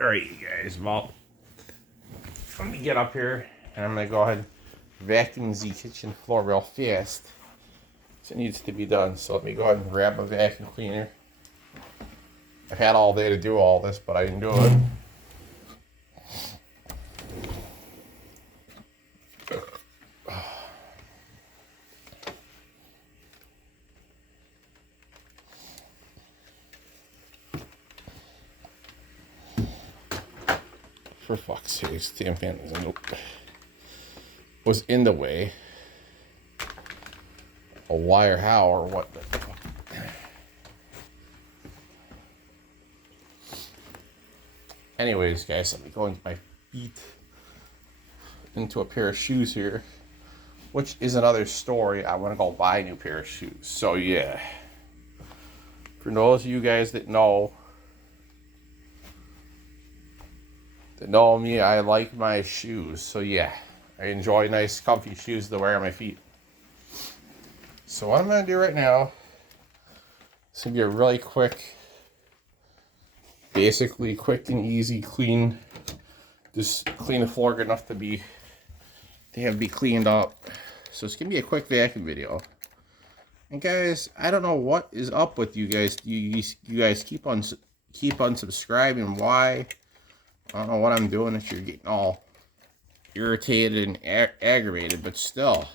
Alright, you guys, well, let me get up here and I'm gonna go ahead and vacuum the kitchen floor real fast. It needs to be done, so let me go ahead and grab a vacuum cleaner. I've had all day to do all this, but I didn't do it. For fuck's sake, this damn fan was in the way. A wire how or what the fuck? Anyways, guys, let me go into my feet into a pair of shoes here, which is another story. I want to go buy a new pair of shoes. So yeah, for those of you guys that know me, I like my shoes. So yeah, I enjoy nice comfy shoes to wear on my feet. So what I'm gonna do right now, it's gonna be a really quick, basically quick and easy clean. Just clean the floor good enough to have to be cleaned up. So it's gonna be a quick vacuum video. And guys, I don't know what is up with you guys. You guys keep unsubscribing. Why? I don't know what I'm doing if you're getting all irritated and aggravated, but still,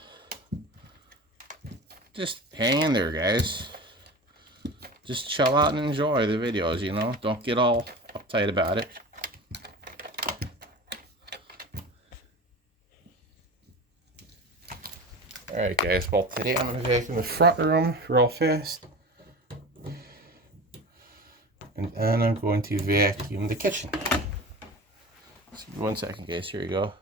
just hang in there, guys. Just chill out and enjoy the videos, you know? Don't get all uptight about it. Alright guys, well today I'm going to vacuum the front room real fast. And then I'm going to vacuum the kitchen. Just give me 1 second guys, here we go.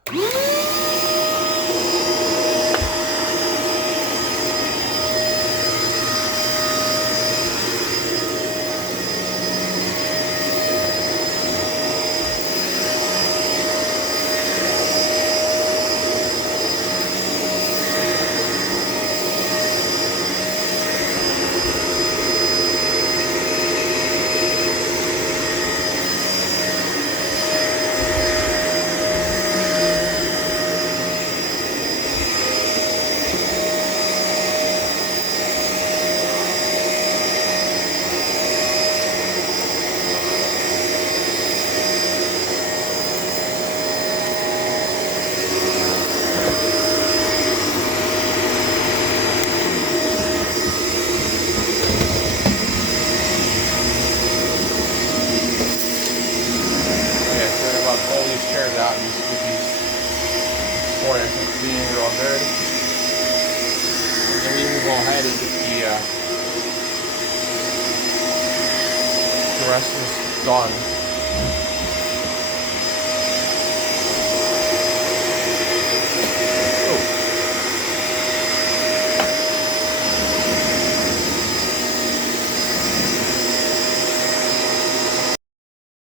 Pull these chairs out and just get these floors clean real good. And then we can go ahead and get the rest is done.